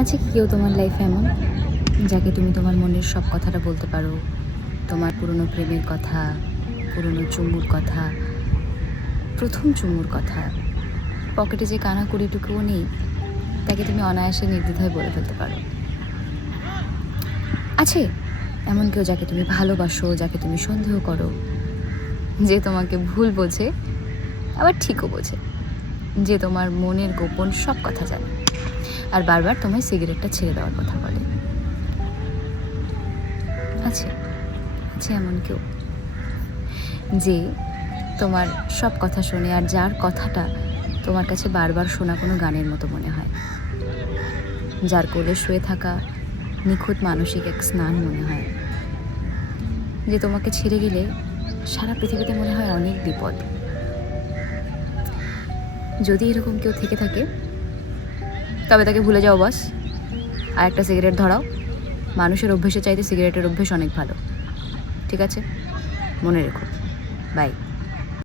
আছে কি কেউ তোমার লাইফে এমন যাকে তুমি তোমার মনের সব কথাটা বলতে পারো? তোমার পুরনো প্রেমের কথা, পুরনো চুমুর কথা, প্রথম চুমুর কথা, পকেটে যে কানাকড়িটুকুও নেই তাকে তুমি অনায়াসে নির্দ্বিধায় বলে ফেলতে পারো। আছে এমন কেউ যাকে তুমি ভালোবাসো, যাকে তুমি সন্দেহ করো, যে তোমাকে ভুল বোঝে আবার ঠিকও বোঝে, যে তোমার মনের গোপন সব কথা জানে আর বারবার তোমায় সিগারেটটা ছেড়ে দেওয়ার কথা বলে? আছে আছে এমন কেউ যে তোমার সব কথা শোনে আর যার কথাটা তোমার কাছে বারবার শোনা কোনো গানের মতো মনে হয়, যার কোলে শুয়ে থাকা নিখুঁত মানসিক এক স্নান মনে হয়, যে তোমাকে ছেড়ে গেলে সারা পৃথিবীতে মনে হয় অনেক বিপদ। যদি এরকম কেউ থেকে থাকে তবে তাকে ভুলে যাও বস, আর একটা সিগারেট ধরাও। মানুষের অভ্যেসের চাইতে সিগারেটের অভ্যেস অনেক ভালো। ঠিক আছে, মনে রেখো। বাই।